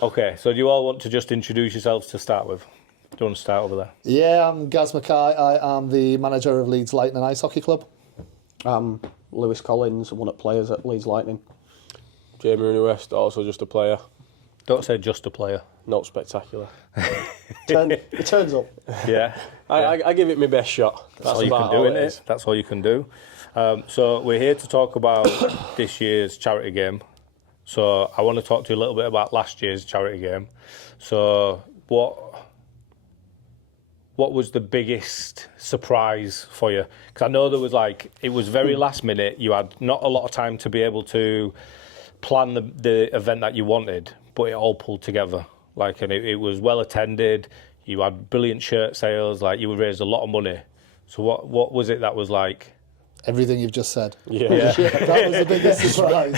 Okay, so do you all want to just introduce yourselves to start with? Do you want to start over there? Yeah, I'm Gaz Mackay. I am the manager of Leeds Lightning Ice Hockey Club. I'm Lewis Collins, one of the players at Leeds Lightning. Jamie Rooney West, also just a player. Don't say just a player. Not spectacular. It turns up. Yeah. I give it my best shot. That's all you can do, isn't it? That's all you can do. So we're here to talk about this year's charity game. So I want to talk to you a little bit about last year's charity game. So what was the biggest surprise for you? Because I know there was it was very last minute. You had not a lot of time to be able to plan the event that you wanted, but it all pulled together. And it was well attended. You had brilliant shirt sales. You raised a lot of money. So what was it that was like? Everything you've just said. Yeah. That was the biggest surprise.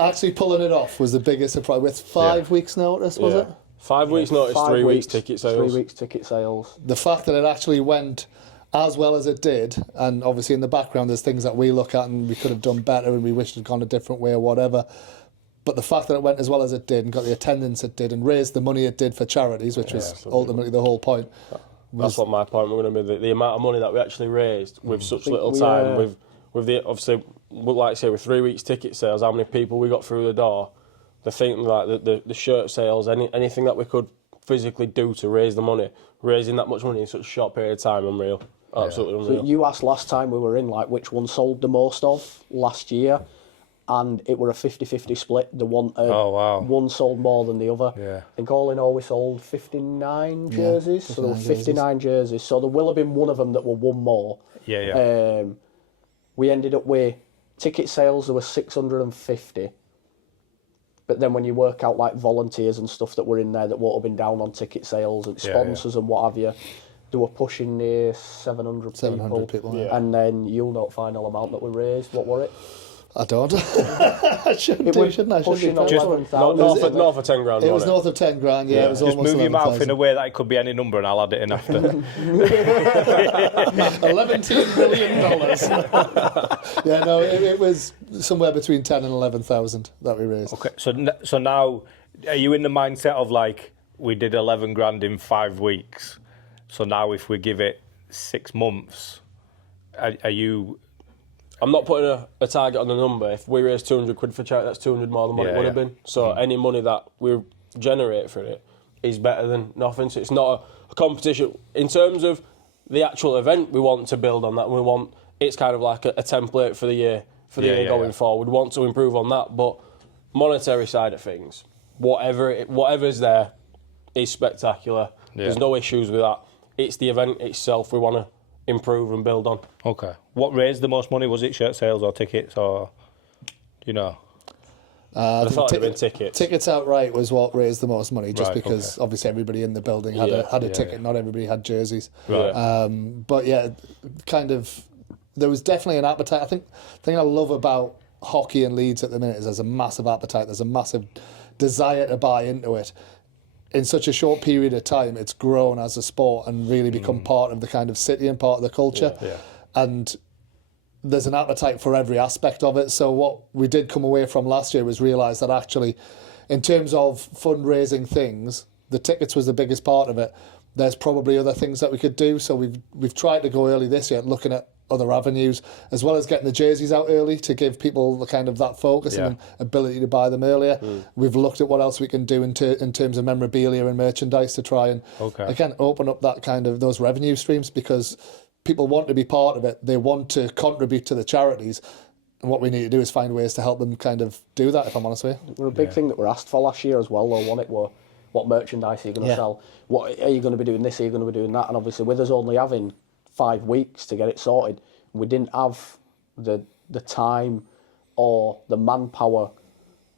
Actually pulling it off was the biggest surprise. With 5 weeks' notice, was it? 5 weeks notice, 3 weeks ticket sales. 3 weeks ticket sales. The fact that it actually went as well as it did, and obviously in the background there's things that we look at and we could have done better and we wish it had gone a different way or whatever. But the fact that it went as well as it did and got the attendance it did and raised the money it did for charities, which was absolutely. ultimately the whole point. That's what my point was going to be. The amount of money that we actually raised with such little time, with the obviously, like I say, with 3 weeks ticket sales, how many people we got through the door. The thing the shirt sales, anything that we could physically do to raise the money, raising that much money in such a short period of time, unreal. Absolutely unreal. So you asked last time we were in, which one sold the most of last year, and it were a 50-50 split. The one, one sold more than the other. Yeah. I think all in all we sold 59 jerseys, so there were 59 jerseys. So there will have been one of them that were one more. Yeah. We ended up with ticket sales, there were 650. But then when you work out volunteers and stuff that were in there that would have been down on ticket sales and sponsors and what have you, they were pushing near 700 people. Yeah. And then you'll know the final amount that we raised. What were it? I don't. I shouldn't do, shouldn't I? Pushing North of 10 grand. It was north of 10 grand, yeah. It was Just almost move your mouth 11,000. in a way that it could be any number and I'll add it in after. $11 million. Yeah, no, it was somewhere between 10 and 11,000 that we raised. Okay, so now, are you in the mindset of we did 11 grand in 5 weeks, so now if we give it 6 months, are you... I'm not putting a target on the number. If we raise 200 quid for charity, that's 200 more than what it would have been. So any money that we generate for it is better than nothing. So it's not a competition. In terms of the actual event, we want to build on that. It's kind of like a template for the year going forward. We want to improve on that. But monetary side of things, whatever's there is spectacular. Yeah. There's no issues with that. It's the event itself we want to improve and build on. Okay. What raised the most money? Was it shirt sales or tickets or, I thought it'd been tickets. Tickets outright was what raised the most money, just because obviously everybody in the building had a ticket. Not everybody had jerseys. Right. But yeah, kind of, there was definitely an appetite. I think the thing I love about hockey and Leeds at the minute is there's a massive appetite. There's a massive desire to buy into it. In such a short period of time, it's grown as a sport and really become part of the kind of city and part of the culture. Yeah. And there's an appetite for every aspect of it. So what we did come away from last year was realise that actually, in terms of fundraising things, the tickets was the biggest part of it. There's probably other things that we could do. So we've tried to go early this year, looking at other avenues, as well as getting the jerseys out early to give people the kind of that focus and ability to buy them earlier. We've looked at what else we can do in terms of memorabilia and merchandise to try and again open up that kind of those revenue streams, because people want to be part of it. They want to contribute to the charities. And what we need to do is find ways to help them kind of do that, if I'm honest with you. A big thing that we're asked for last year as well, though, wasn't it? What merchandise are you going to sell? What are you going to be doing this? Are you going to be doing that? And obviously, with us only having 5 weeks to get it sorted, we didn't have the time or the manpower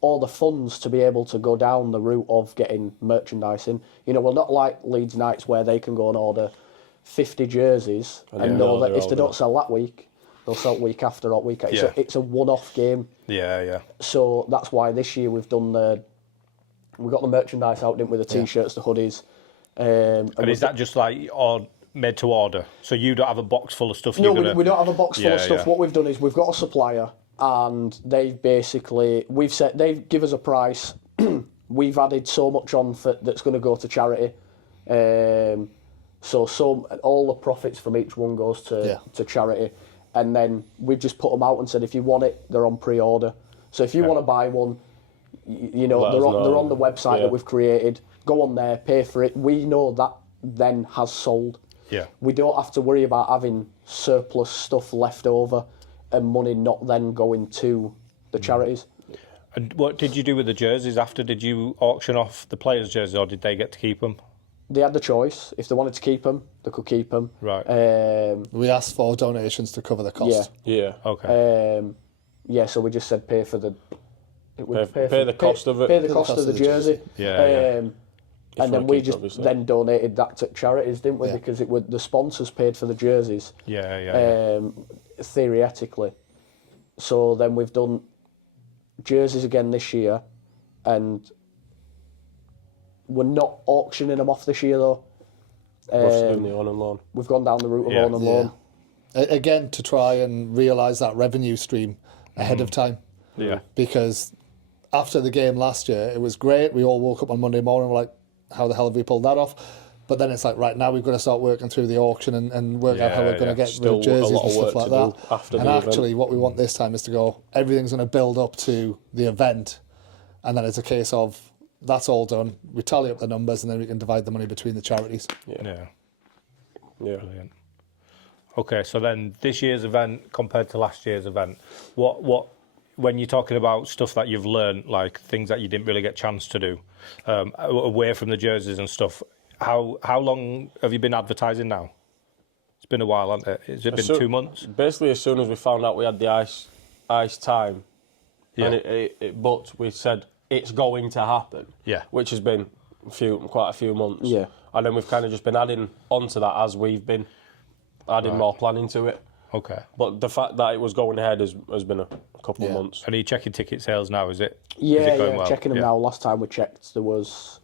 or the funds to be able to go down the route of getting merchandise in. We're not like Leeds Knights where they can go and order 50 jerseys and know that if they don't sell that week, they'll sell week after or week after. It's a one-off game. Yeah. So that's why this year we've got the merchandise out, didn't we? The t-shirts, the hoodies. And is that just made to order? So you don't have a box full of stuff? No, we don't have a box full of stuff. Yeah. What we've done is we've got a supplier, and they've give us a price, we've added so much on that's going to go to charity. So all the profits from each one goes to charity, and then we've just put them out and said if you want it, they're on pre-order. So if you want to buy one, you know they're on the website that we've created. Go on there, pay for it. We know that then has sold. Yeah. We don't have to worry about having surplus stuff left over and money not then going to the charities. And what did you do with the jerseys after? Did you auction off the players' jerseys, or did they get to keep them? They had the choice. If they wanted to keep them, they could keep them. Right. We asked for donations to cover the cost. Yeah. Okay. So we just said pay for the... Pay the cost of it. Pay the cost of the jersey. Yeah. And then we just then donated that to charities, didn't we? Yeah. Because it would the sponsors paid for the jerseys. Yeah. Theoretically. So then we've done jerseys again this year, and we're not auctioning them off this year though. We're just doing the own and loan. We've gone down the route of own and loan. Again, to try and realise that revenue stream ahead of time. Yeah. Because after the game last year, it was great. We all woke up on Monday morning and were like, how the hell have we pulled that off? But then it's like, right, now we've got to start working through the auction and work out how we're going to get rid of jerseys and stuff like that. And actually, what we want this time is to go, everything's going to build up to the event. And then it's a case of, that's all done. We tally up the numbers and then we can divide the money between the charities. Yeah. Brilliant. Okay, so then this year's event compared to last year's event, what when you're talking about stuff that you've learned, like things that you didn't really get a chance to do, away from the jerseys and stuff, how long have you been advertising now? It's been a while, hasn't it? Has it been 2 months? Basically, as soon as we found out we had the ice time, and it booked, we said it's going to happen. Yeah. Which has been quite a few months. Yeah. And then we've kind of just been adding onto that as we've been adding more planning to it. Okay. But the fact that it was going ahead has been a couple of months. And are you checking ticket sales now? Is it? Yeah, is it going well? checking them now. Last time we checked, there was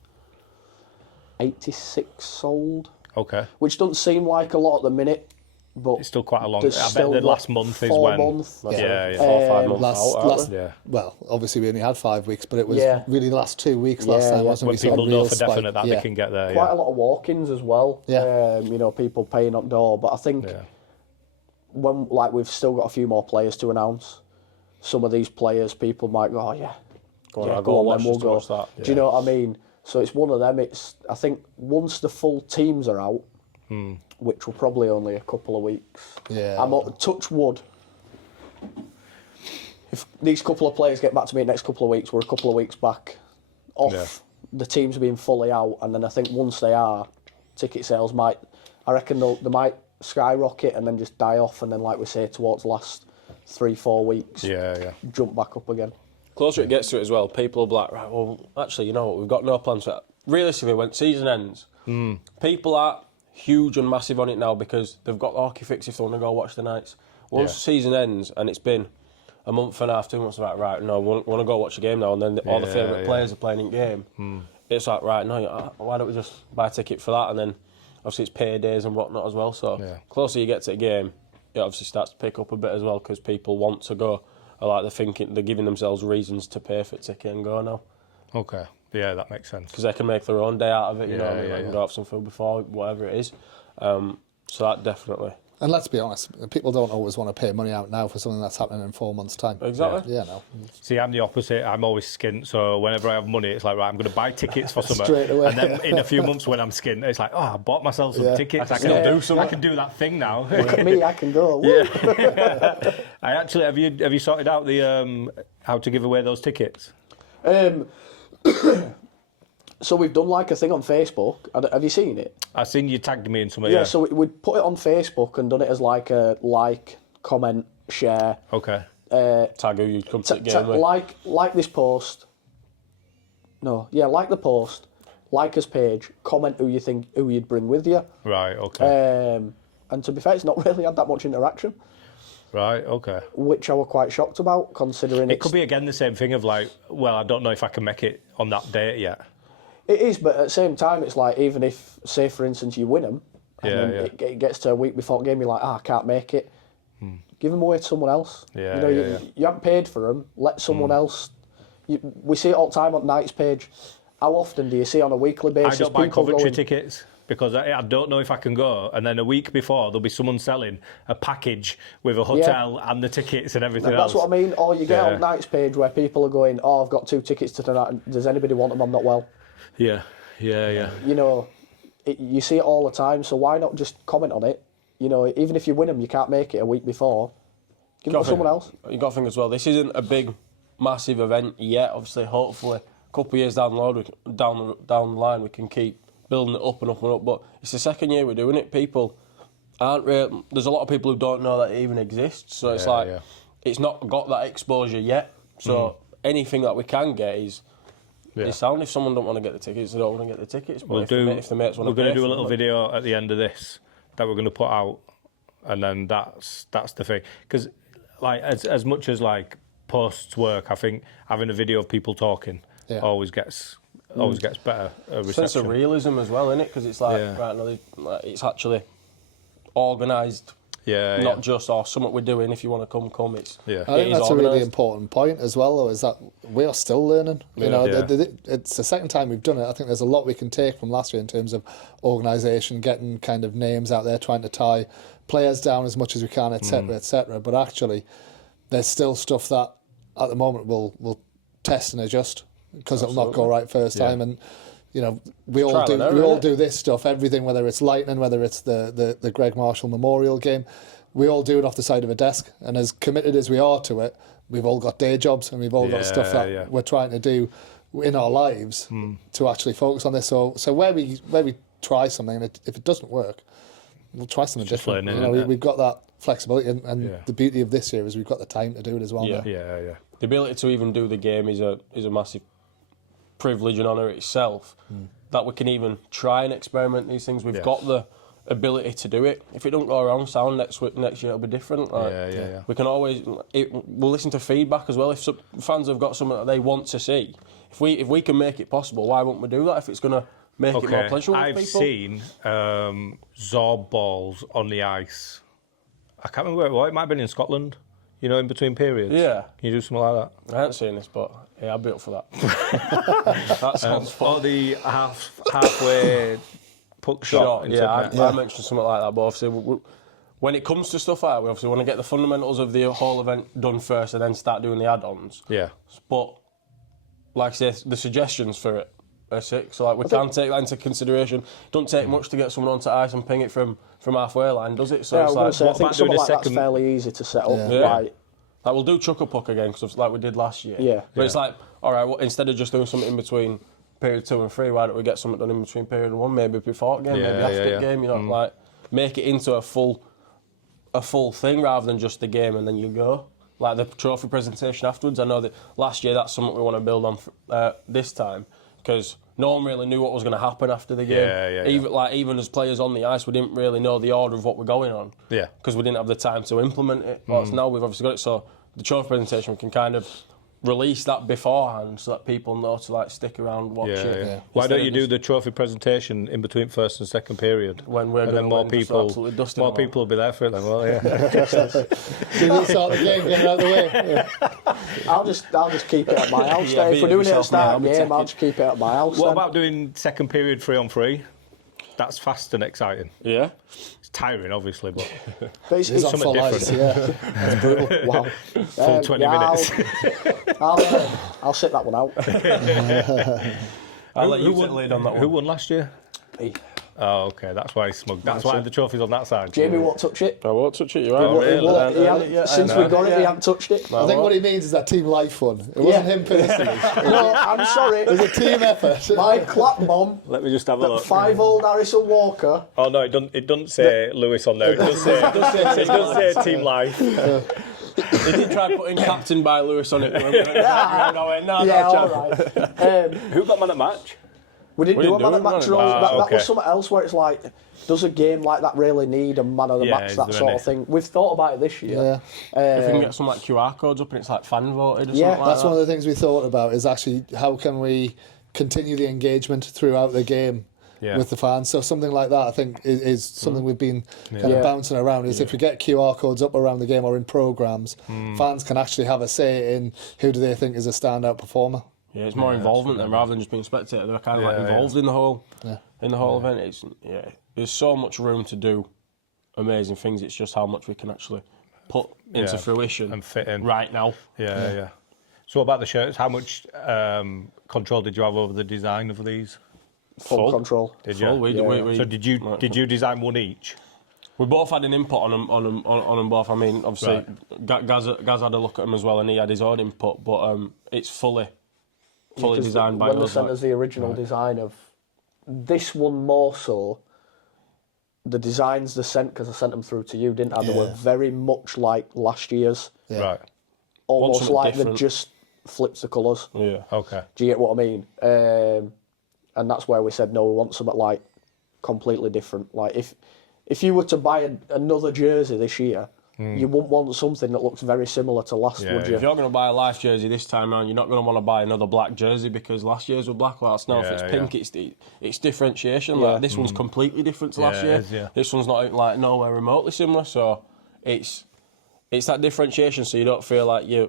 86 sold. Okay. Which doesn't seem like a lot at the minute, but It's still quite a long. there's I bet still the last month is 4 when. months. Yeah. 4 or 5 months out. Yeah. Well, obviously we only had 5 weeks, but it was Yeah. really the last 2 weeks last time, wasn't When we? Saw a people know real for spike. definite that they can get there. Quite a lot of walk-ins as well. Yeah. People paying up door. But I think when we've still got a few more players to announce. Some of these players, people might go, oh yeah, Go on, watch then we'll watch go. that. Do you know what I mean? So it's one of them. I think once the full teams are out, which will probably only a couple of weeks. Yeah. I'm touch wood. If these couple of players get back to me next couple of weeks, we're a couple of weeks back off the teams being fully out, and then I think once they are, ticket sales might. I reckon they might skyrocket and then just die off, and then like we say towards the last 3-4 weeks, jump back up again. Closer it gets to it as well, people will be like, right, well, actually, you know what, we've got no plans for that. Realistically, when season ends, people are huge and massive on it now because they've got the hockey fix if they want to go watch the nights. Once the season ends and it's been a month and a half, 2 months, right, no, we want to go watch a game now, and then all the favourite players are playing in game. It's like, right, no, why don't we just buy a ticket for that? And then obviously it's paydays and whatnot as well. So closer you get to the game, it obviously starts to pick up a bit as well because people want to go. They're giving themselves reasons to pay for a ticket and go now. Okay. Yeah, that makes sense. Because they can make their own day out of it, you know what I mean? They can go have some food before, whatever it is. So that definitely. And let's be honest, people don't always want to pay money out now for something that's happening in 4 months' time. Exactly. Yeah, no. See, I'm the opposite. I'm always skint, so whenever I have money, it's like, right, I'm going to buy tickets for something. Straight away. And then in a few months when I'm skint, it's like, I bought myself some tickets. I can do something. I can do that thing now. Look at me, I can go. I actually, have you sorted out the how to give away those tickets? So we've done like a thing on Facebook. Have you seen it? I've seen you tagged me in some of Yeah, so we'd put it on Facebook and done it as like a comment, share. Okay. Tag who you'd come to the game with. Like this post. No, yeah, like the post, like us page, comment who you'd bring with you. Right, okay. And to be fair, it's not really had that much interaction. Right, okay. Which I were quite shocked about, considering it could be again the same thing of like, well, I don't know if I can make it on that date yet. It is, but at the same time, it's like, even if, say for instance, you win them, and then it gets to a week before the game, you're like, I can't make it. Give them away to someone else. You haven't paid for them, let someone else. We see it all the time on Knight's page. how often do you see on a weekly I basis don't buy people Coventry going, tickets because I don't know if I can go. And then a week before, there'll be someone selling a package with a hotel and the tickets and everything else. That's what I mean. Or you get on Knight's page where people are going, oh, I've got 2 tickets to tonight. Does anybody want them? I'm not well. Yeah. You know, you see it all the time, so why not just comment on it? You know, even if you win them, you can't make it a week before. Give it to someone else. You got to think as well, this isn't a big, massive event yet. Obviously, hopefully, a couple of years down the line, we can keep building it up and up and up. But it's the second year we're doing it. People aren't really... There's a lot of people who don't know that it even exists. So it's like, it's not got that exposure yet. So anything that we can get is sound. If someone don't want to get the tickets, they don't want to get the tickets. But if the mates want to, we're going to do a little video at the end of this that we're going to put out, and then that's the thing. Because like as much as like posts work, I think having a video of people talking always gets better reception. Sense of realism as well, innit? Because it's like right now, it's actually organised. Not just something we're doing. If you want to come. It's I think that's a really important point as well, though, is that we are still learning. You know, it's the second time we've done it. I think there's a lot we can take from last year in terms of organisation, getting kind of names out there, trying to tie players down as much as we can, etc., etc. But actually, there's still stuff that at the moment we'll test and adjust because it'll not go right first time. And you know, we all do this stuff, everything, whether it's Lightning, whether it's the Gregg Marshall Memorial Game, we all do it off the side of a desk. And as committed as we are to it, we've all got day jobs and we've all got stuff that we're trying to do in our lives to actually focus on this. So where we try something, and if it doesn't work, we'll try something different. We've got that flexibility, and the beauty of this year is we've got the time to do it as well. Yeah. The ability to even do the game is a massive privilege and honour itself, that we can even try and experiment these things. We've got the ability to do it. If it don't go around sound next year, it'll be different. We can always we'll listen to feedback as well. If some fans have got something that they want to see, if we can make it possible, why won't we do that? If it's going to make it more pleasurable for people. I've seen Zorb balls on the ice. I can't remember where it was. It might have been in Scotland. You know, in between periods. Yeah. Can you do something like that? I haven't seen this, but yeah, I'd be up for that. That sounds fun. Or the halfway puck shot. I mentioned something like that, but obviously when it comes to stuff like that, we obviously want to get the fundamentals of the whole event done first and then start doing the add-ons. Yeah. But, like I say, the suggestions for it are sick, so like we can take that into consideration. It doesn't take much to get someone onto ice and ping it from halfway line, does it? So it's I think something like that's fairly easy to set up. Like we'll do chuck a puck again, cause like we did last year. But it's like, all right, well, instead of just doing something in between period 2 and 3, why don't we get something done in between period 1, maybe before the game, maybe after the game? You know, like make it into a full thing rather than just the game and then you go. Like the trophy presentation afterwards. I know that last year that's something we want to build on this time, because no one really knew what was going to happen after the game. Even as players on the ice, we didn't really know the order of what we're going on. Yeah. Because we didn't have the time to implement it. But now we've obviously got it, so the trophy presentation we can kind of release that beforehand so that people know to like stick around, watch it. Yeah. Why don't you do the trophy presentation in between first and second period? When we're going more people will be there for it then. Well, yeah. Do we start the game, get it out of the way? I'll just keep it at my house. If we're doing it at the start of the game, I'll just keep it at my house. What about doing second period 3-on-3? That's fast and exciting. Yeah. It's tiring, obviously, but it's something different. That's brutal. Wow. Full 20 minutes. I'll sit that one out. I'll let you take the lead on that one. Who won last year? Me. Oh, okay. That's why he's smug. That's why the trophy's on that side. Jamie won't touch it. I won't touch it. You are. Since we got it, he hasn't touched it. I think what he means is that team life one. It wasn't him personally. No, I'm sorry. It was a team effort. My clap bomb. Let me just have a look. 5-old Harrison Walker. Oh no, it doesn't say Lewis on there. It does say team life. They did try putting captain by Lewis on it. All right. Who got man at match? We didn't do a man of the match. That was something else where it's like, does a game like that really need a man of the match, that sort of thing? We've thought about it this year. If we can get some like QR codes up and it's like fan voted or something like that. That's one of the things we thought about, is actually how can we continue the engagement throughout the game with the fans. So something like that, I think, is something we've been kind of bouncing around, is if we get QR codes up around the game or in programmes, fans can actually have a say in who do they think is a standout performer. Yeah, it's more involvement then, rather than just being spectator. They're kind of involved in the whole event. It's there's so much room to do amazing things. It's just how much we can actually put into fruition and fit in right now. Yeah. So what about the shirts? How much control did you have over the design of these? Full control. Did you? So did you design one each? We both had an input on them both. I mean, obviously, Gaz had a look at them as well, and he had his own input. But it's fully designed by us. When they sent us the original design of this one, more so, the designs they sent, because I sent them through to you, didn't I? They were very much like last year's. Yeah. Right. Almost like they just flipped the colours. Yeah. Okay. Do you get what I mean? And that's where we said, no, we want something like completely different. Like if you were to buy another jersey this year, you wouldn't want something that looks very similar to last, would you? If you're going to buy a Life jersey this time around, you're not going to want to buy another black jersey because last year's were black. Last now, if it's pink, it's differentiation. Yeah. Like this one's completely different to last year. It is, This one's not like nowhere remotely similar. So it's that differentiation. So you don't feel like you're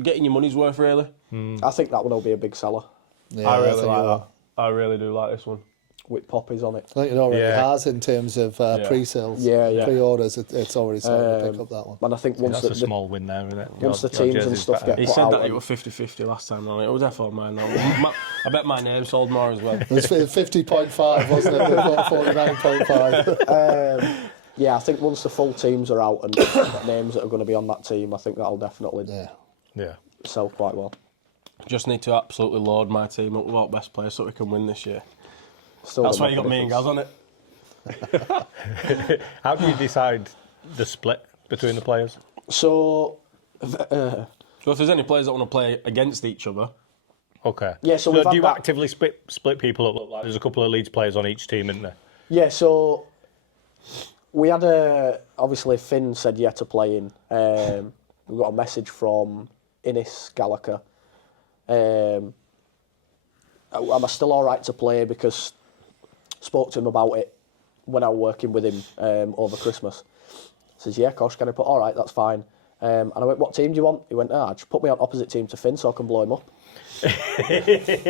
getting your money's worth really. I think that one will be a big seller Yeah, I really think like it will. that. I really do like this one. with poppies on it. I think it already has in terms of pre-sales, pre-orders. It's already started to pick up that one. And I think once That's a small win there, isn't it? Once the teams and stuff get He put said out, that it was 50-50 last time on it. It was definitely mine. I bet my name sold more as well. It was 50.5, wasn't it? 49.5. yeah, I think once the full teams are out and names that are going to be on that team, I think that'll definitely sell quite well. Just need to absolutely load my team up with our best players so we can win this year. Still That's why don't you got make a me and Gaz on it. How do you decide the split between the players? So, So if there's any players that want to play against each other, Okay. Yeah, so do you actively split people up? Like there's a couple of Leeds players on each team, isn't there? yeah, so we had obviously Finn said yeah to play in. We got a message from Innes Gallagher. Am I still all right to play? Because spoke to him about it when I was working with him over Christmas. Says, yeah, Kosh, can I put all right, that's fine. And I went, what team do you want? He went, just put me on opposite team to Finn so I can blow him up.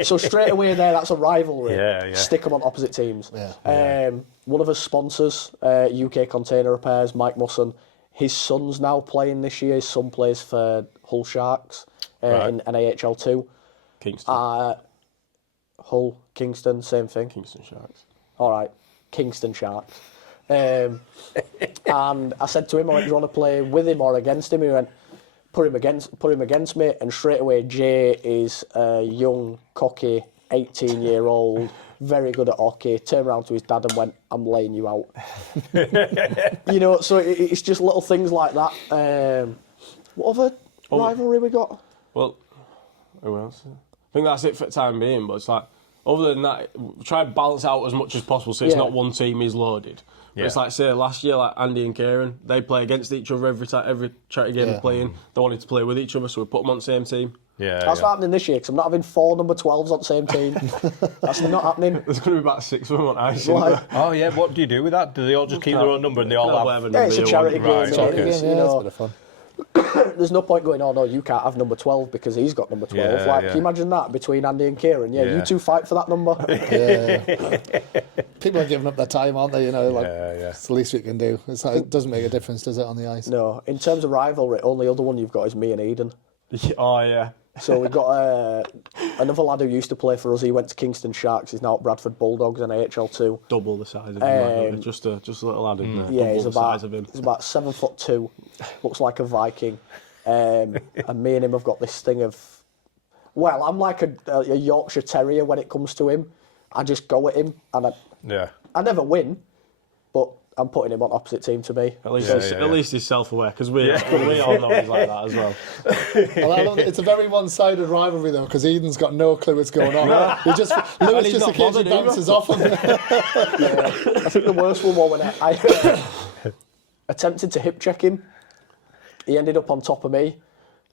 So straight away there, that's a rivalry. Yeah. Stick them on opposite teams. Yeah. One of his sponsors, UK Container Repairs, Mike Musson, his son's now playing this year. His son plays for Hull Sharks in NAHL 2. Kingston. Hull, Kingston, same thing. Kingston Sharks. All right, Kingston Sharks. And I said to him, I went, do you want to play with him or against him? He went, put him against me. And straight away, Jay is a young, cocky, 18-year-old, very good at hockey. Turned around to his dad and went, I'm laying you out. You know, so it's just little things like that. What other rivalry we got? Well, who else? I think that's it for the time being, but it's like, other than that, try and balance out as much as possible so it's not one team is loaded. But it's like, say, last year, like Andy and Kieran, they play against each other every charity game they play in. They wanted to play with each other, so we put them on the same team. That's not happening this year, because I'm not having 4 number 12s on the same team. That's not happening. There's going to be about 6 of them on ice. Oh, yeah, what do you do with that? Do they all just keep their own number and they all have... Yeah, it's a charity game. Right, okay. It's a bit of fun. There's no point going, oh no, you can't have number 12 because he's got number 12. Can you imagine that between Andy and Kieran? Yeah, you two fight for that number. People are giving up their time, aren't they? You know, it's the least we can do. It doesn't make a difference, does it, on the ice? No, in terms of rivalry, only other one you've got is me and Eden. Oh, yeah. So we've got another lad who used to play for us. He went to Kingston Sharks. He's now at Bradford Bulldogs in AHL 2. Double the size of him. Just a little lad in there. Yeah, Double the size of him. He's about 7'2". Looks like a Viking. And me and him have got this thing of, well, I'm like a Yorkshire Terrier when it comes to him. I just go at him, and I never win, but I'm putting him on opposite team to me. At least he's self-aware, because we all know he's like that as well. Well, it's a very one-sided rivalry though, because Eden's got no clue what's going on. Lewis just occasionally bounces off him. I think the worst one was when I attempted to hip check him. He ended up on top of me.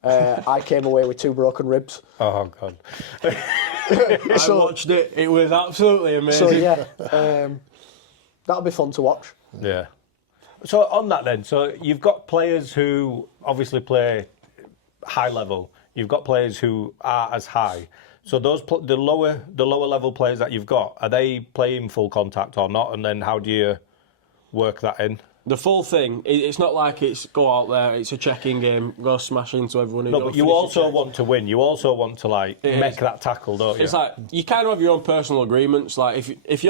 I came away with 2 broken ribs. Oh, God. I watched it. It was absolutely amazing. So, yeah, that'll be fun to watch. Yeah. So, on that then, so you've got players who obviously play high level. You've got players who are as high. So the lower level players that you've got, are they playing full contact or not? And then how do you work that in? The full thing, it's not like it's go out there, it's a check-in game, go smash into everyone. No, but you also want to win. You also want to make that tackle, don't you? It's like you kind of have your own personal agreements. Like if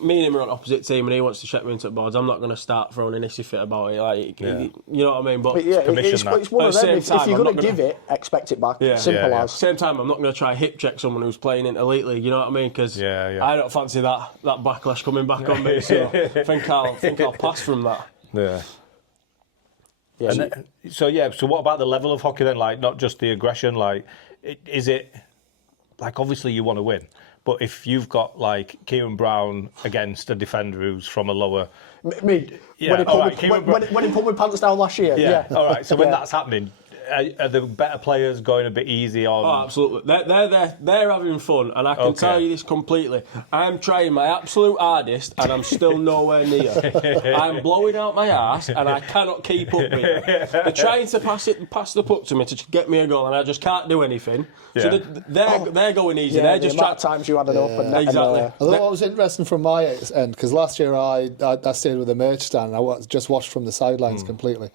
me and him are on opposite team and he wants to check me into the boards, I'm not going to start throwing an issue fit about it. Like you know what I mean? But yeah, it's one of them. If you're going to give it, expect it back. Simple as. Same time, I'm not going to try hip check someone who's playing in elite league. You know what I mean? Because I don't fancy that backlash coming back on me. So I think I'll pass from that. Yeah. Yeah. So what about the level of hockey then? Like, not just the aggression. Like, is it like obviously you want to win, but if you've got like Kieran Brown against a defender who's from a lower, when he put my pants down last year. Yeah. All right. So when that's happening, are the better players going a bit easy on? Oh, absolutely. They're having fun, and I can tell you this completely. I'm trying my absolute hardest, and I'm still nowhere near. I'm blowing out my arse, and I cannot keep up with it. They're trying to pass the puck to me to get me a goal, and I just can't do anything. Yeah. So they're going easy. Yeah, they're just trying. Times you had it up, and exactly. Although what was interesting from my end, because last year I stayed with the merch stand, and I just watched from the sidelines completely.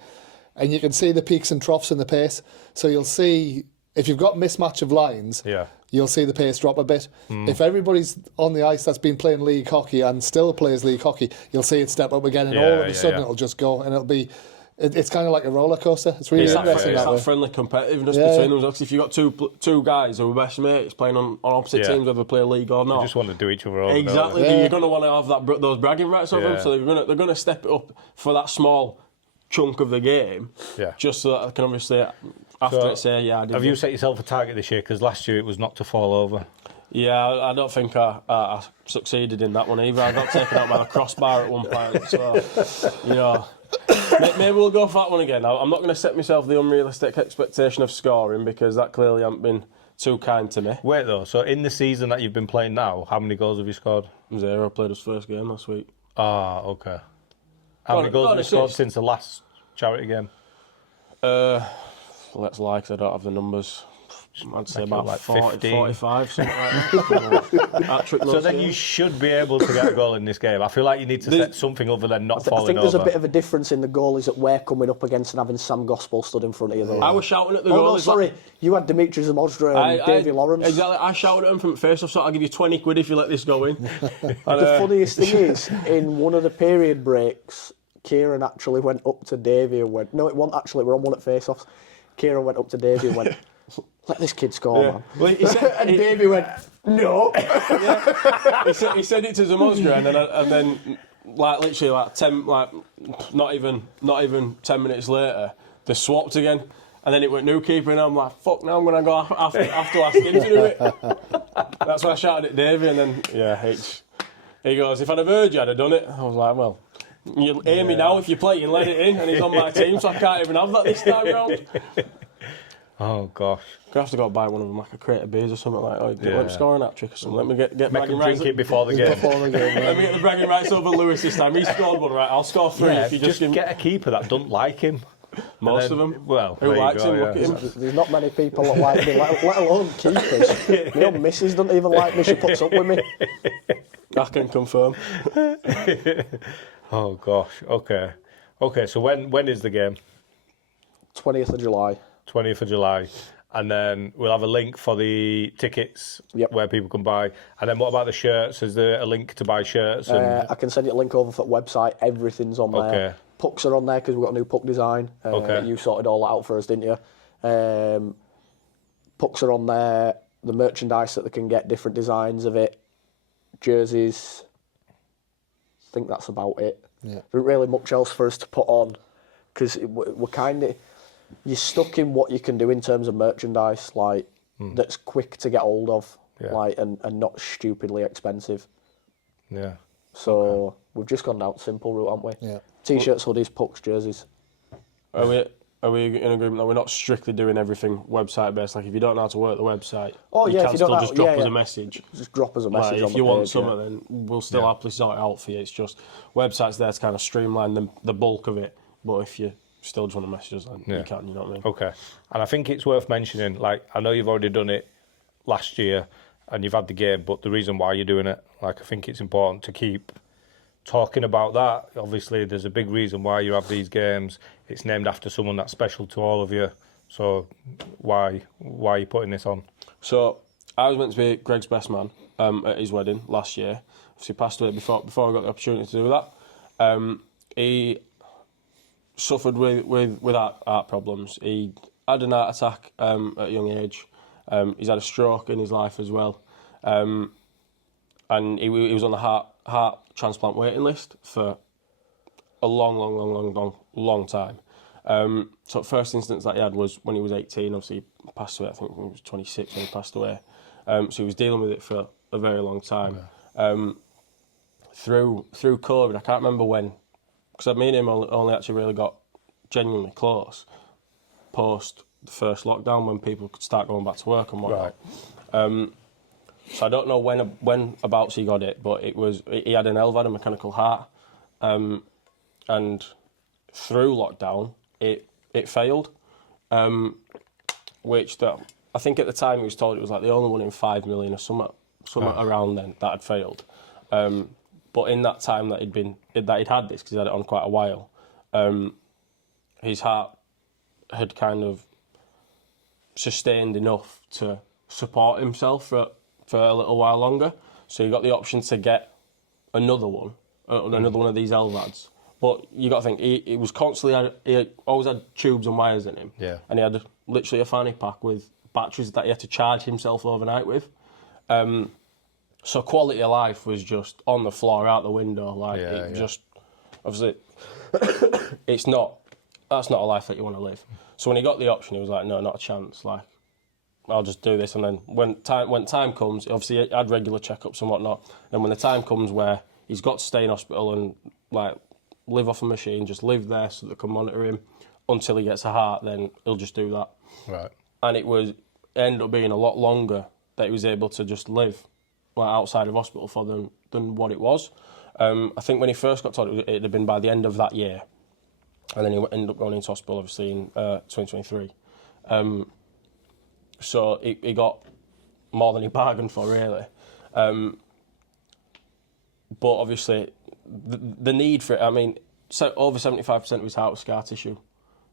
And you can see the peaks and troughs in the pace. So you'll see, if you've got mismatch of lines, you'll see the pace drop a bit. If everybody's on the ice that's been playing league hockey and still plays league hockey, you'll see it step up again, and all of a sudden it'll just go, and it'll be... It's kind of like a roller coaster. It's really interesting. It's that friendly competitiveness between them. Obviously, if you've got two guys who are best mates playing on opposite teams, whether they play a league or not, you just want to do each other over. Exactly. You're going to want to have those bragging rights over them. So they're going to step it up for that small chunk of the game, just so that I can obviously after it say, have you set yourself a target this year? Because last year it was not to fall over. Yeah, I don't think I succeeded in that one either. I got taken out by a crossbar at one point, so maybe we'll go for that one again. I'm not going to set myself the unrealistic expectation of scoring, because that clearly hasn't been too kind to me. Wait though, so in the season that you've been playing now, how many goals have you scored? 0. I played his first game last week. Ah, okay. How many goals have you scored since the last charity game? Let's lie, 'cause I don't have the numbers. I'd say about like 40, 45, something like that. So then you should be able to get a goal in this game. I feel like you need to set something other than not falling over. I think there's a bit of a difference in the goalies that we're coming up against and having Sam Gospel stood in front of you. Though. I was shouting at the goalies. No, sorry. You had Dimitri Zamodra and Davy Lawrence. Exactly. I shouted at him from face off, so I'll give you 20 quid if you let this go in. The funniest thing is, in one of the period breaks, Kieran actually went up to Davy and went, no, it wasn't actually, we're on one at face-offs. Kieran went up to Davy and went, let this kid score, man. Well, and Davy went, no. He said it to Zamozgra, and then like literally like 10, like not even 10 minutes later, they swapped again, and then it went new keeper, and I'm like, fuck, now I'm gonna go have to ask him to do it. That's why I shouted at Davy, and then he goes, if I'd have heard you, I'd have done it. I was like, well, you hear me now if you play and let it in, and he's on my team, so I can't even have that this time round. Oh gosh. Gonna have to go buy one of them, like a crate of beers or something like that. Let me score an hat trick or something. Let me get bragging rights. Drink it before the game. Let me get the bragging rights over Lewis this time. He scored one, right? I'll score 3 if you just get a keeper that doesn't like him. Most of them. Well, who likes him? Look at him. There's not many people that like me, let alone keepers. My own missus doesn't even like me. She puts up with me. I can confirm. Oh gosh. Okay. So when is the game? 20th of July. 20th of July. And then we'll have a link for the tickets where people can buy. And then what about the shirts? Is there a link to buy shirts? I can send you a link over for the website. Everything's on there. Pucks are on there because we've got a new puck design. You sorted all that out for us, didn't you? Pucks are on there. The merchandise that they can get, different designs of it. Jerseys. I think that's about it. There isn't really much else for us to put on because we're kind of... You're stuck in what you can do in terms of merchandise, like that's quick to get hold of, like and not stupidly expensive. Yeah. So we've just gone down simple route, haven't we? Yeah. T-shirts, hoodies, pucks, jerseys. Are we in agreement that we're not strictly doing everything website based? Like if you don't know how to work the website, you can still just drop us a message. Just drop us a message. If you want something, then we'll still happily sort it out for you. It's just websites there to kind of streamline the bulk of it. But if you still just want to message us, then you can, you know what I mean? Okay. And I think it's worth mentioning, like, I know you've already done it last year and you've had the game, but the reason why you're doing it, like, I think it's important to keep talking about that. Obviously, there's a big reason why you have these games. It's named after someone that's special to all of you. So why are you putting this on? So I was meant to be Gregg's best man at his wedding last year. Obviously, he passed away before I got the opportunity to do that. He suffered with heart problems. He had an heart attack at a young age. He's had a stroke in his life as well. And he was on the heart transplant waiting list for a long time. So the first instance that he had was when he was 18. Obviously, he passed away. I think he was 26 when he passed away. So he was dealing with it for a very long time. Okay. Through COVID, I can't remember when, because me and him only actually really got genuinely close post the first lockdown when people could start going back to work and whatnot. Right. So I don't know when abouts he got it, but he had an LVAD, a mechanical heart, and through lockdown it failed, which I think at the time he was told it was like the only one in 5 million or something around then that had failed. But in that time that he'd had this, because he had it on quite a while, his heart had kind of sustained enough to support himself for a little while longer. So he got the option to get another one of these LVADs. But you got to think, he was constantly he always had tubes and wires in him. Yeah. And he had literally a fanny pack with batteries that he had to charge himself overnight with. So quality of life was just on the floor, out the window. Just obviously that's not a life that you want to live. So when he got the option, he was like, no, not a chance. Like, I'll just do this. And then when time comes, obviously he had regular checkups and whatnot. And when the time comes where he's got to stay in hospital and like live off a machine, just live there so they can monitor him until he gets a heart, then he'll just do that. Right. And it ended up being a lot longer that he was able to just live outside of hospital for than what it was. I think when he first got told it had been by the end of that year, and then he ended up going into hospital obviously in 2023. So he got more than he bargained for, really. But obviously, the need for it, I mean, over 75% of his heart was scar tissue.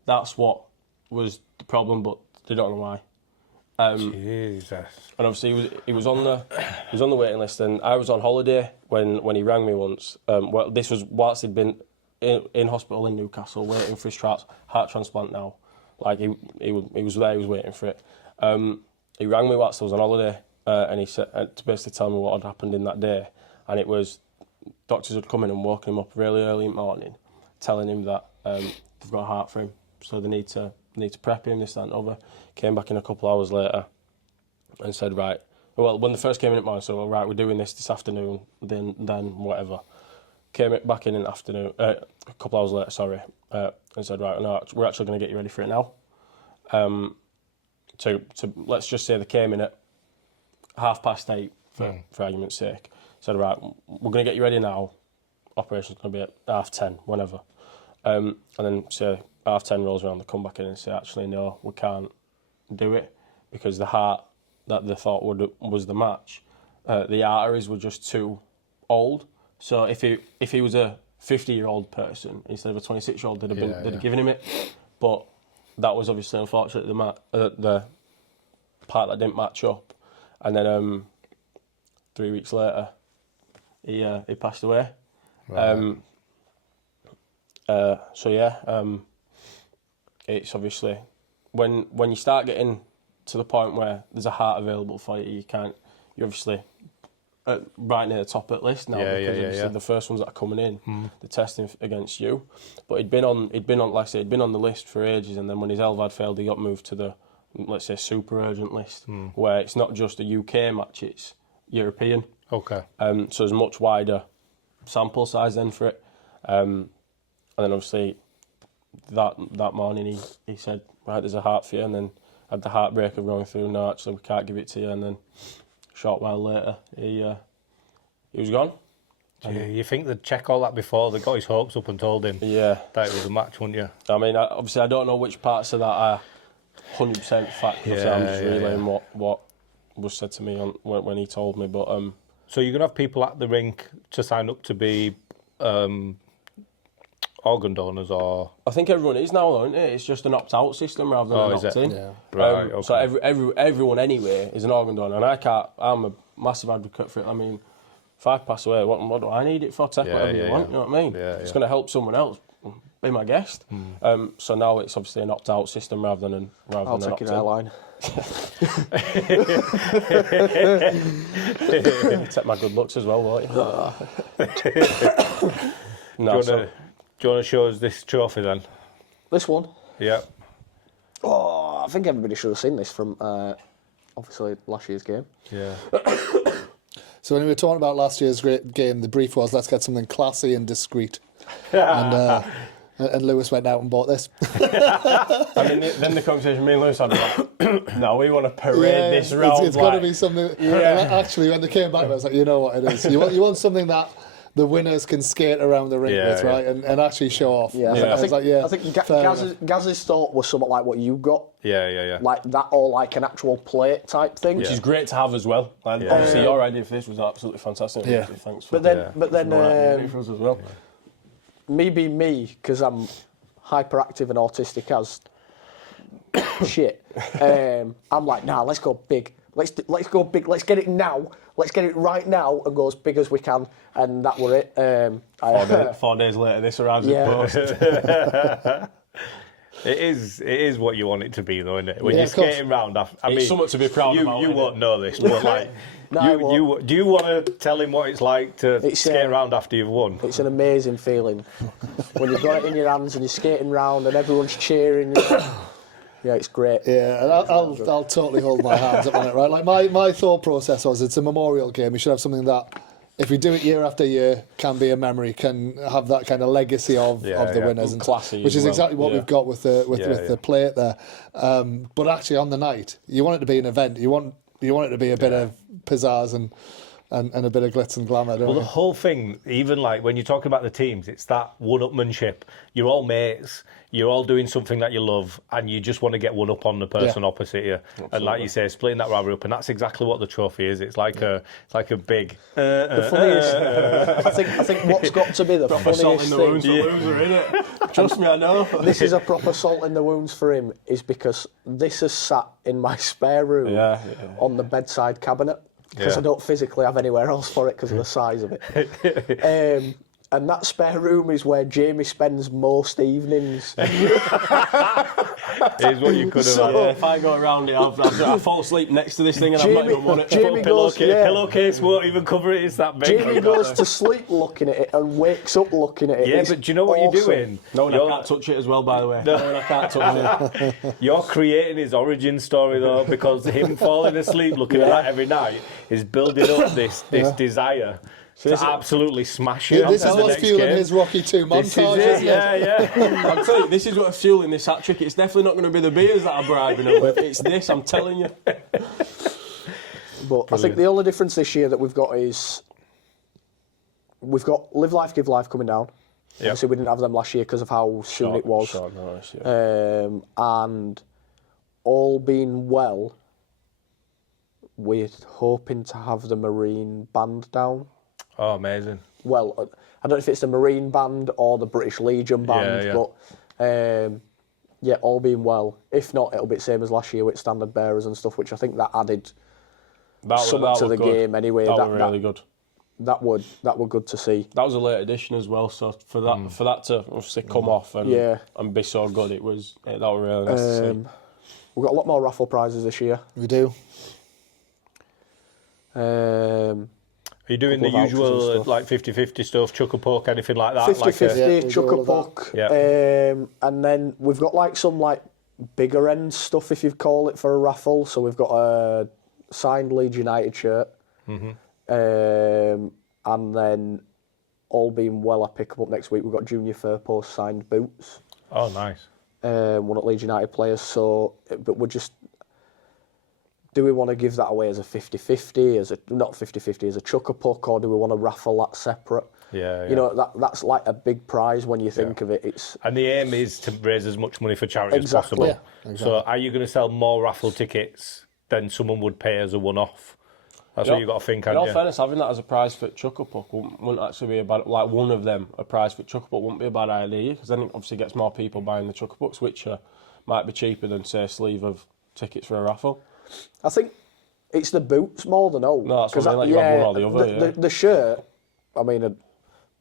That's what was the problem, but they don't know why. Jesus. And obviously, he was on the waiting list, and I was on holiday when he rang me once. Well, this was whilst he'd been in hospital in Newcastle, waiting for his heart transplant now. Like, he was there, he was waiting for it. He rang me whilst I was on holiday, and he said to basically tell me what had happened in that day. And it was doctors had come in and woken him up really early in the morning, telling him that they've got a heart for him, so they need to prep him, this, that, and other. Came back in a couple of hours later and said, right, well, when they first came in at morning, so well, right, we're doing this afternoon, then whatever. Came back in the afternoon, a couple of hours later, sorry, and said, right, no, we're actually going to get you ready for it now. To let's just say they came in at 8:30 for argument's sake. Said, right, we're going to get you ready now. Operation's going to be at 10:30, whenever. And then say 10:30 rolls around, they come back in and say, actually, no, we can't do it because the heart that they thought was the match, the arteries were just too old. So if he was a 50-year-old person instead of a 26-year-old, they'd have given him it. But that was obviously unfortunate. The part that didn't match up, and then 3 weeks later, he passed away. Right. It's obviously when you start getting to the point where there's a heart available for you, you're obviously right near the top of the list now because the first ones that are coming in, they're testing against you. But he'd been on like I said, he'd been on the list for ages, and then when his LVAD failed, he got moved to the, let's say, super urgent list, where it's not just a UK match, it's European. Okay. So there's a much wider sample size then for it. And then obviously that morning he said, right, there's a heart for you, and then had the heartbreak of going through, no, actually we can't give it to you, and then a short while later he was gone. You think they'd check all that before they got his hopes up and told him that it was a match, wouldn't you? I mean, obviously I don't know which parts of that are 100% fact, because I'm just relaying what was said to me when he told me. But so you're gonna have people at the rink to sign up to be organ donors, or I think everyone is now, though, isn't it? It's just an opt-out system rather than an opt-in. Yeah. Right, okay. So everyone anyway is an organ donor, and I'm a massive advocate for it. I mean, if I pass away, what do I need it for? Take whatever you want, you know what I mean? Yeah, it's going to help someone else. Be my guest. So now it's obviously an opt-out system rather than an I'll take opt-in. your airline. Take my good looks as well, won't you? Do you want to show us this trophy then? This one. Yeah. Oh, I think everybody should have seen this from obviously last year's game. Yeah. So when we were talking about last year's great game, the brief was, let's get something classy and discreet. And Lewis went out and bought this. And then the conversation me and Lewis had was like, no, we want to parade this round. It's got to be something. Actually, when they came back, I was like, you know what it is. You want something that the winners can skate around the rink with, right? And actually show off. Yeah, I think Gaz's thought was somewhat like what you got. Yeah. Like that, or like an actual plate type thing. Which is great to have as well. And obviously your idea for this was absolutely fantastic. Yeah. Thanks for But then for us as well. me being me, because I'm hyperactive and autistic as shit, I'm like, nah, let's go big. Let's go big. Let's get it now. Let's get it right now and go as big as we can. And that were it. 4 days later, this arrives at post. It is what you want it to be, though, isn't it? When you're of course. skating round, I It's mean, something to be proud about. You won't know this, but like, No, do you want to tell him what it's like to skate around after you've won? It's an amazing feeling when you've got it in your hands and you're skating round and everyone's cheering. Yeah, it's great. Yeah, and I'll totally hold my hands up on it, right? Like my thought process was, it's a memorial game. You should have something that, if we do it year after year, can be a memory, can have that kind of legacy of the winners, and classy, which is well. exactly what we've got with the plate there. But actually, on the night, you want it to be an event. You want it to be a bit of pizzazz and a bit of glitz and glamour, don't Well, you? the whole thing, even like when you're talking about the teams, it's that one-upmanship. You're all mates, you're all doing something that you love, and you just want to get one up on the person opposite you. Absolutely. And like you say, splitting that rivalry up, and that's exactly what the trophy is. It's like a big. The funniest, I think what's got to be the Proper salt in funniest the thing. wounds for loser, innit? Trust me, I know. This is a proper salt in the wounds for him, is because this has sat in my spare room on the bedside cabinet. Because I don't physically have anywhere else for it because of the size of it. And that spare room is where Jamie spends most evenings. Here's what you could have had. Yeah, if I go around it, I'll fall asleep next to this thing and I'm not even want it. Jamie goes, Pillowcase won't even cover it. It's that big. Jamie goes to sleep looking at it and wakes up looking at it. Yeah, It's but do you know what awesome. you're doing? No, I can't touch it as well, by the way. No, I can't touch it. You're creating his origin story, though, because him falling asleep looking at that every night is building up this desire to absolutely smash it. This is what's fueling his Rocky 2 This montage, is it, isn't it? yeah. I'm telling you, this is what's fueling this hat trick. It's definitely not going to be the beers that I'm bribing him with. It's this, I'm telling you. But I think the only difference this year that we've got is we've got Live Life, Give Life coming down. Yep. Obviously, we didn't have them last year because of how soon it was. Short notice, yeah. And all being well, we're hoping to have the Marine Band down. Oh, amazing. Well, I don't know if it's the Marine Band or the British Legion Band, but all being well. If not, it'll be the same as last year with standard bearers and stuff, which I think that added something to the game anyway. That was really good. That were good to see. That was a late addition as well, so for that to obviously come off and be so good, that was really nice to see. We've got a lot more raffle prizes this year. We do. Are you doing the usual like 50-50 stuff, chuck a puck, anything like that? 50-50, chuck a puck. Yeah. And then we've got like some like bigger end stuff, if you call it, for a raffle. So we've got a signed Leeds United shirt. And then, all being well, I pick them up next week. We've got Junior Firpost signed boots. Oh, nice. One at Leeds United players. So, but we're just... Do we want to give that away as a 50-50, not 50-50, as a chuck a puck, or do we want to raffle that separate? Yeah. You know, that's like a big prize when you think of it. And the aim is to raise as much money for charity as possible. Yeah, exactly. So are you going to sell more raffle tickets then someone would pay as a one-off. That's what you've got to think, in haven't all you? fairness, having that as a prize for Chuck a Puck wouldn't actually be a bad, like one of them, a prize for Chuck a Puck wouldn't be a bad idea, because then it obviously gets more people buying the Chuck a Pucks, which might be cheaper than, say, a sleeve of tickets for a raffle. I think it's the boots more than all. No, that's what I mean, like you have one or the other, the shirt, I mean,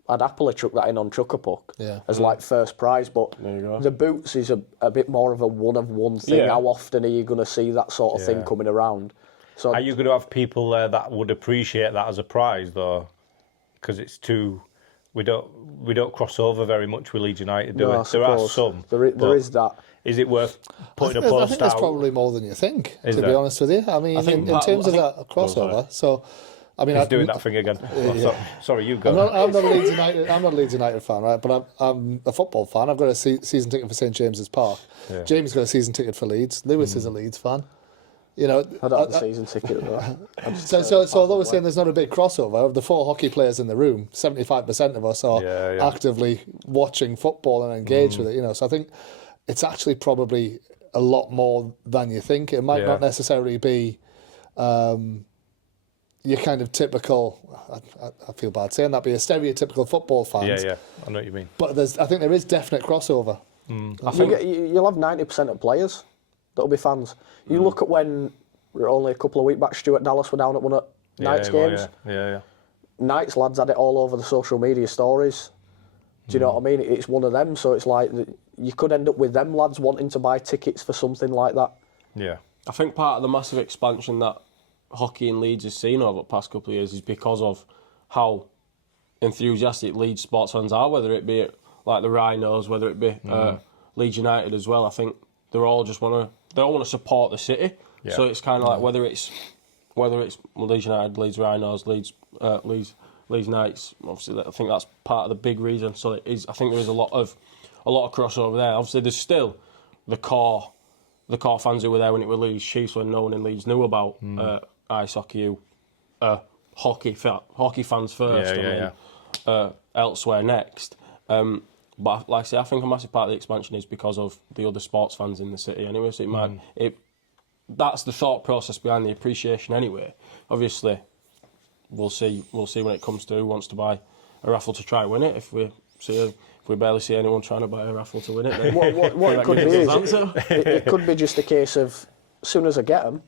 I'd happily chuck that in on Chuck a Puck as like first prize, but the boots is a bit more of a one-of-one thing. Yeah. How often are you going to see that sort of thing coming around? So Are you going to have people there that would appreciate that as a prize, though? Because it's too... We don't cross over very much with Leeds United, do we? There are some. There is that. Is it worth putting a I post think there's out? probably more than you think, Is to be there? honest with you. I mean, in terms of that crossover, so... I mean, He's doing that thing again. Sorry, you go. I'm not a Leeds United. I'm not a Leeds United fan, right? But I'm a football fan. I've got a season ticket for St James's Park. Yeah. Jamie's got a season ticket for Leeds. Lewis is a Leeds fan. You know, I don't have the season ticket. so although we're saying there's not a big crossover, of the 4 hockey players in the room, 75% of us are actively watching football and engaged with it. You know, so I think it's actually probably a lot more than you think. It might not necessarily be. Your kind of typical, I feel bad saying that, but your stereotypical football fans. Yeah, I know what you mean. But I think there is definite crossover. I think you'll have 90% of players that'll be fans. You look at when only a couple of weeks back, Stuart Dallas were down at one of Knights games. Yeah. Knights lads had it all over the social media stories. Do you know what I mean? It's one of them, so it's like you could end up with them lads wanting to buy tickets for something like that. Yeah. I think part of the massive expansion that hockey in Leeds has seen over the past couple of years is because of how enthusiastic Leeds sports fans are, whether it be like the Rhinos, whether it be Leeds United as well. I think they all want to support the city. Yeah. So it's kind of like whether it's Leeds United, Leeds Rhinos, Leeds Knights. Obviously, I think that's part of the big reason. So it is. I think there is a lot of crossover there. Obviously, there's still the core fans who were there when it were Leeds Chiefs, when no one in Leeds knew about ice hockey, hockey fans first, elsewhere next. But like I say, I think a massive part of the expansion is because of the other sports fans in the city anyway. So that's the thought process behind the appreciation anyway. Obviously, we'll see when it comes to who wants to buy a raffle to try and win it. If we barely see anyone trying to buy a raffle to win it, then what it could be is it could be just a case of as soon as I get them,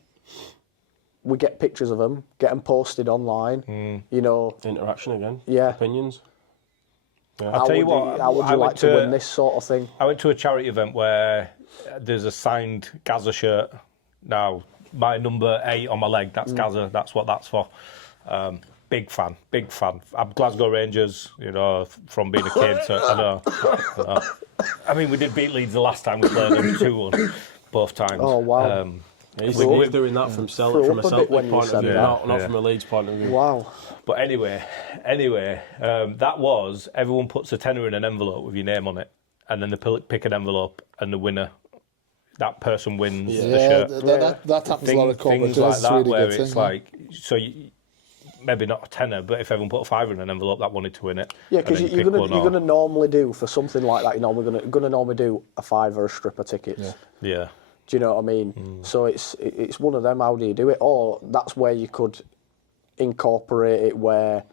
we get pictures of them, get them posted online. You know, interaction again. Yeah, opinions. Yeah. I'll tell you what. How would you like to win this sort of thing? I went to a charity event where there's a signed Gaza shirt. Now, my number 8 on my leg, that's Gaza. That's what that's for. Big fan. I'm Glasgow Rangers, you know, from being a kid. So I know. I mean, we did beat Leeds the last time we played them 2-1, both times. Oh wow! He's doing that from a Celtic point of view, not from a Leeds point of view. Wow. But anyway, that was everyone puts a tenner in an envelope with your name on it, and then they pick an envelope, and the winner, that person wins the shirt. That happens a lot of corporate. Things like that, really where good it's thing, like, so maybe not a tenner, but if everyone put a £5 in an envelope that wanted to win it. Yeah, because you're gonna normally do for something like that. You're gonna normally do a £5 or a strip of tickets. Yeah. Do you know what I mean? So it's one of them. How do you do it? Or that's where you could incorporate it where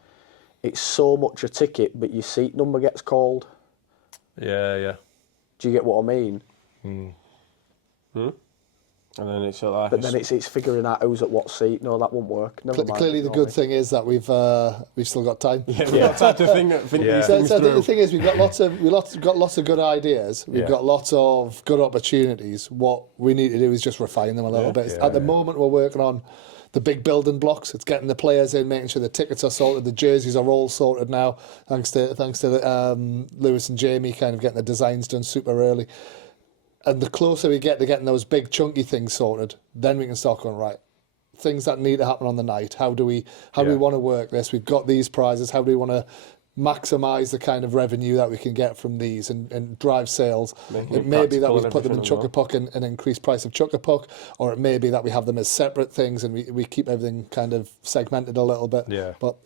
it's so much a ticket, but your seat number gets called. Yeah. Do you get what I mean? And then it's like, but then it's figuring out who's at what seat. No, that won't work. Never mind. Clearly, the good thing is that we've still got time. we've got time to think these things So through. the thing is, we've got lots of good ideas. We've got lots of good opportunities. What we need to do is just refine them a little bit. At the moment, we're working on the big building blocks. It's getting the players in, making sure the tickets are sorted, the jerseys are all sorted now. Thanks to Lewis and Jamie kind of getting the designs done super early. And the closer we get to getting those big chunky things sorted, then we can start going, right, things that need to happen on the night. How do we want to work this? We've got these prizes. How do we want to maximise the kind of revenue that we can get from these and drive sales? It may be that we put them in Chuck a Puck and increase price of Chuck a Puck, or it may be that we have them as separate things and we keep everything kind of segmented a little bit. Yeah. But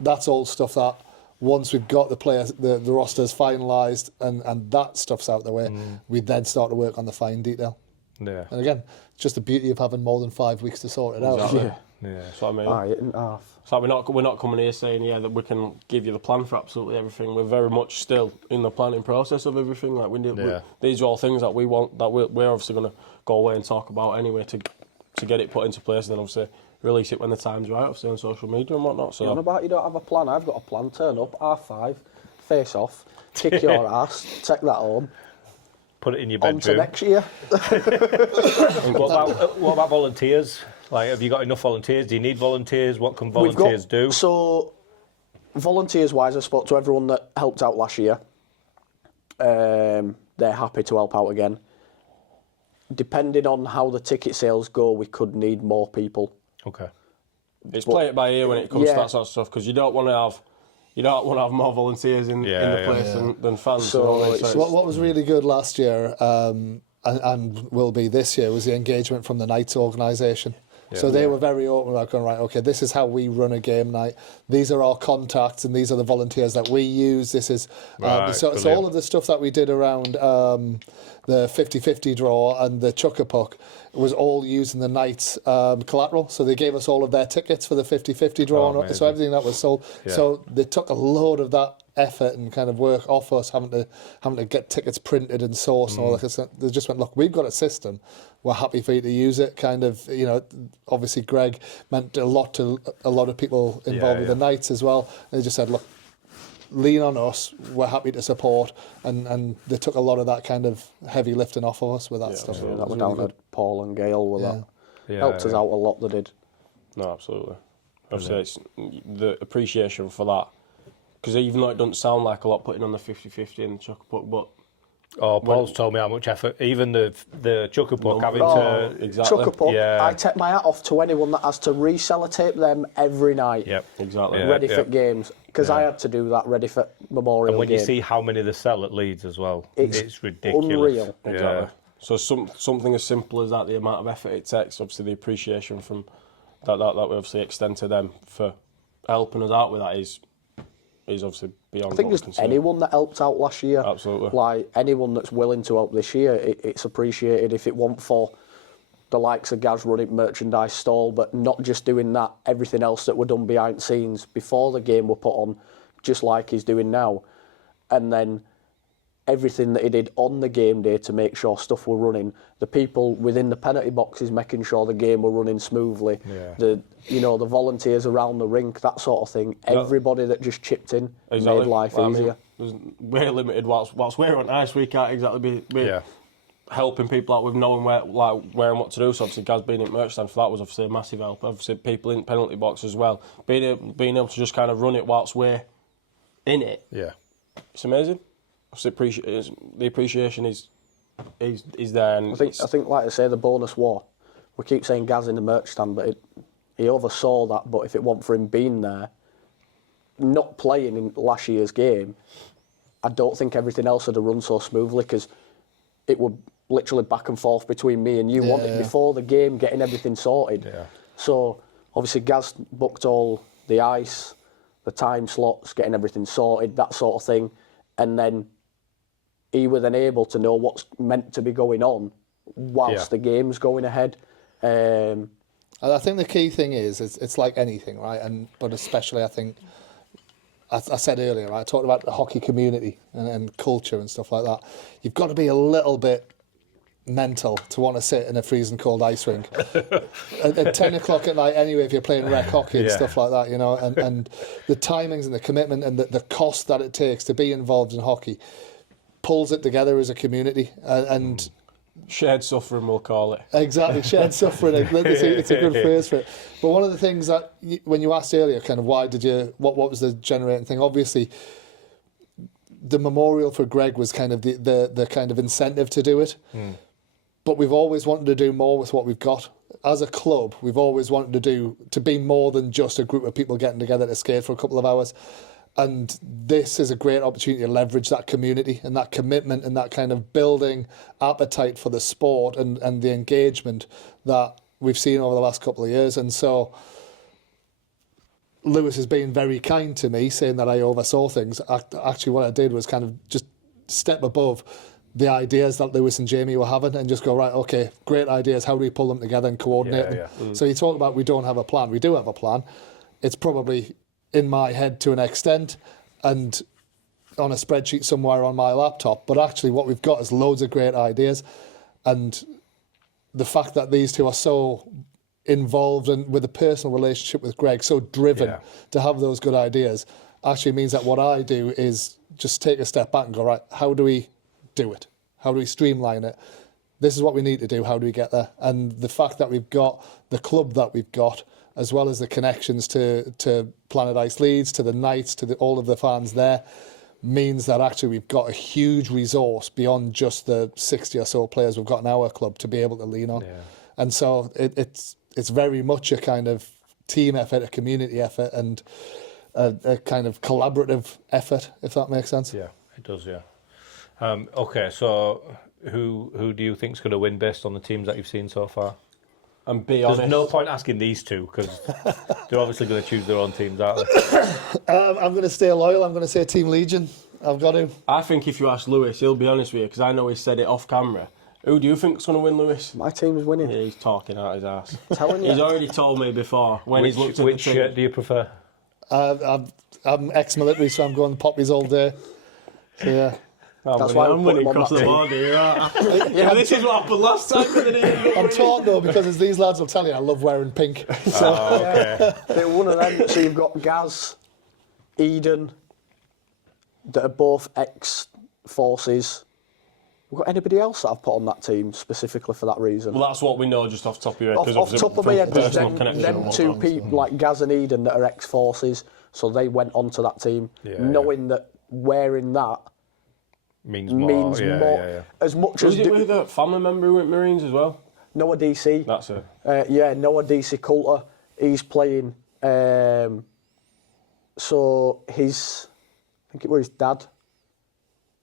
that's all stuff that once we've got the players, the rosters finalised and that stuff's out the way, we then start to work on the fine detail. Yeah. And again, it's just the beauty of having more than 5 weeks to sort it out. Exactly. Yeah. Yeah. That's what I mean. Aye, and half. So we're not coming here saying that we can give you the plan for absolutely everything. We're very much still in the planning process of everything. Like these are all things that we want, that we're obviously going to go away and talk about anyway to get it put into place, and then obviously release it when the time's right, obviously on social media and whatnot. So You about you don't have a plan? I've got a plan. Turn up, R5, face off, kick your ass, take that home. Put it in your On bedroom. to next year. What about volunteers? Like, have you got enough volunteers? Do you need volunteers? What can volunteers do? So, volunteers-wise, I spoke to everyone that helped out last year. They're happy to help out again. Depending on how the ticket sales go, we could need more people. Okay. it's play it by ear when it comes to that sort of stuff, because you don't want to have more volunteers in the place than fans. So, what was really good last year and will be this year was the engagement from the Knights organisation. So they were very open about going, right, okay, this is how we run a game night. These are our contacts and these are the volunteers that we use. This is so all of the stuff that we did around the 50-50 draw and the chucker puck was all using the Knights collateral. So they gave us all of their tickets for the 50-50 draw. So everything that was sold. Yeah. So they took a load of that effort and kind of work off us having to get tickets printed and sourced and all that. They just went, look, we've got a system. We're happy for you to use it. Kind of, obviously Gregg meant a lot to a lot of people involved with the Knights as well. And they just said, look, lean on us. We're happy to support. And they took a lot of that kind of heavy lifting off of us with that stuff. That was down at Paul and Gail with that. Helped us out a lot, they did. No, absolutely. Obviously, it's the appreciation for that. Because even though it doesn't sound like a lot putting on the 50-50 in the chucker puck, but... Paul's told me how much effort, even the chucker puck having to... Exactly. Chucker puck, I take my hat off to anyone that has to re-sellotape them every night. Yep, exactly. Ready for games. Because I had to do that ready for Memorial Game. And when you see how many they sell at Leeds as well, it's ridiculous. Unreal. Exactly. So something as simple as that, the amount of effort it takes, obviously the appreciation from that we obviously extend to them for helping us out with that is obviously beyond. I think just anyone that helped out last year, absolutely, like anyone that's willing to help this year, it's appreciated. If it weren't for the likes of Gaz running merchandise stall, but not just doing that, everything else that were done behind the scenes before the game were put on, just like he's doing now, and then everything that he did on the game day to make sure stuff were running, the people within the penalty boxes making sure the game were running smoothly, the volunteers around the rink, that sort of thing. Everybody that just chipped in made life easier. We're limited whilst we're on ice, we can't exactly be helping people out with knowing where and what to do. So obviously Gaz being in merch stand for that was obviously a massive help. Obviously people in penalty box as well, being able to just kind of run it whilst we're in it. Yeah, it's amazing. The appreciation is there. And I think, like I say, the bonus war. We keep saying Gaz in the merch stand, but he oversaw that. But if it weren't for him being there, not playing in last year's game, I don't think everything else would have run so smoothly, because it would literally back and forth between me and you wanting before the game, getting everything sorted. Yeah. So obviously Gaz booked all the ice, the time slots, getting everything sorted, that sort of thing, and then he was then able to know what's meant to be going on whilst the game's going ahead. And I think the key thing is it's like anything, right? But especially I think, I said earlier, right? I talked about the hockey community and culture and stuff like that. You've got to be a little bit mental to want to sit in a freezing cold ice rink at 10 o'clock at night anyway, if you're playing rec hockey and stuff like that, and the timings and the commitment and the cost that it takes to be involved in hockey pulls it together as a community, and shared suffering, we'll call it. Exactly, shared suffering. It's a good phrase for it. But one of the things that, when you asked earlier, kind of what was the generating thing? Obviously, the memorial for Gregg was kind of the kind of incentive to do it. But we've always wanted to do more with what we've got. As a club, we've always wanted to be more than just a group of people getting together to skate for a couple of hours. And this is a great opportunity to leverage that community and that commitment and that kind of building appetite for the sport and the engagement that we've seen over the last couple of years. And so Lewis has been very kind to me, saying that I oversaw things. Actually, what I did was kind of just step above, the ideas that Lewis and Jamie were having and just go, right, okay, great ideas, how do we pull them together and coordinate them? So you talk about we don't have a plan. We do have a plan. It's probably in my head to an extent and on a spreadsheet somewhere on my laptop, but actually what we've got is loads of great ideas, and the fact that these two are so involved and with a personal relationship with Gregg, so driven to have those good ideas, actually means that what I do is just take a step back and go, right, how do we do it? How do we streamline it? This is what we need to do. How do we get there? And the fact that we've got the club that we've got, as well as the connections to Planet Ice Leeds, to the Knights, to all of the fans there, means that actually we've got a huge resource beyond just the 60 or so players we've got in our club to be able to lean on. And so it's very much a kind of team effort, a community effort, and a kind of collaborative effort, if that makes sense. Yeah, it does, yeah. Okay, so who do you think's going to win based on the teams that you've seen so far? And be honest. There's no point asking these two because they're obviously going to choose their own teams, aren't they? I'm going to stay loyal. I'm going to say Team Legion. I've got to. I think if you ask Lewis, he'll be honest with you because I know he said it off camera. Who do you think's going to win, Lewis? My team's winning. Yeah, he's talking out his ass. Telling you. He's already told me before when he's looked at Which the team. shirt do you prefer? I'm ex-military, so I'm going poppies all day. So yeah. That's why I'm we put winning him on across that the team. board here. Yeah, this is what happened last time. I'm torn though because as these lads will tell you, I love wearing pink. So Okay. They're one of them. So you've got Gaz, Eden, that are both ex-forces. We've got anybody else that I've put on that team specifically for that reason? Well, that's what we know just off the top of your head. Off 'cause top obviously of my head, there's personal them, connection them and two whatnot. people, like Gaz and Eden, that are ex-forces, so they went onto that team, Yeah, knowing that wearing that Means more. means more. As much Who's as it with a family member who went Marines as well? Noah DC. That's it. Noah DC Coulter. He's playing. So his, I think it was his dad.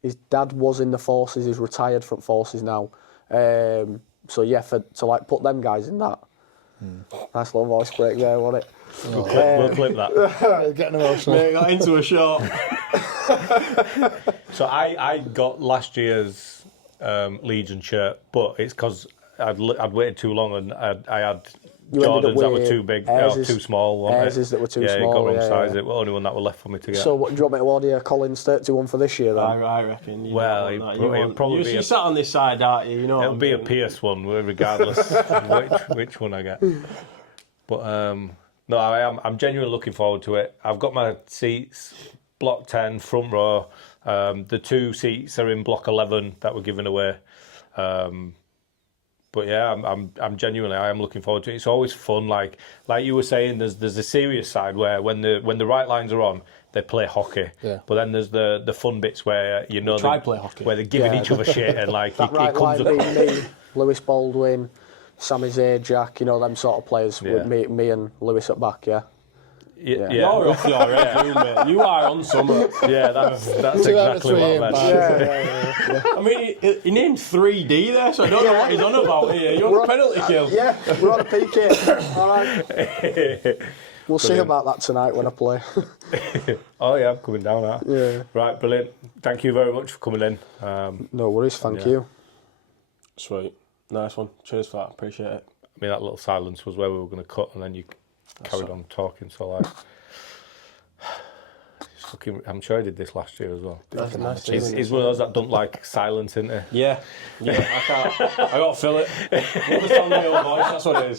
His dad was in the forces. He's retired from forces now. So yeah, to like put them guys in that. Nice little voice break there, wasn't it? We'll clip that. getting emotional. They got into a shot. So I got last year's Legion shirt, but it's because I'd waited too long and I had You ended up Jordans that were with too big, Airses- too small. Wasn't it? Airses that were too yeah, small, got wrong yeah, size. yeah. It was the only one that were left for me to get. So what do you want me to order Colin's 31 for this year then? I reckon. You Well, don't want it'll that. You probably want- be you a- sat on this side, aren't you? You know. It'll what be I a mean? Pierce one, regardless which one I get. But no, I'm genuinely looking forward to it. I've got my seats, block 10, front row. The 2 seats are in block 11 that were given away. But yeah, I'm genuinely, I am looking forward to it. It's always fun. Like you were saying, there's a serious side where when the right lines are on, they play hockey. Yeah. But then there's the fun bits where play hockey. where they're giving each other shit and like That it right comes line across. being me, Lewis Baldwin, Sammy Zajac, them sort of players with me and Lewis at back, yeah. Yeah. You're off your head, you, mate. You are on summer. Yeah, that's 2 out of exactly 3 what I in meant. back. I mean, he named 3D there, so I don't know what he's on about here. You're on a penalty kill. Yeah, we're on a PK. All right. We'll see about that tonight when I play. Oh yeah, I'm coming down now. Yeah. Right, brilliant. Thank you very much for coming in. No worries, thank you. Sweet. Nice one. Cheers for that. Appreciate it. I mean, that little silence was where we were going to cut, and then you carried on talking. So like, it's fucking, I'm sure I did this last year as well. Nice. He's one of those that don't like silence, isn't he? Yeah. I can't. I got to fill it. Understand my own voice. That's what it is.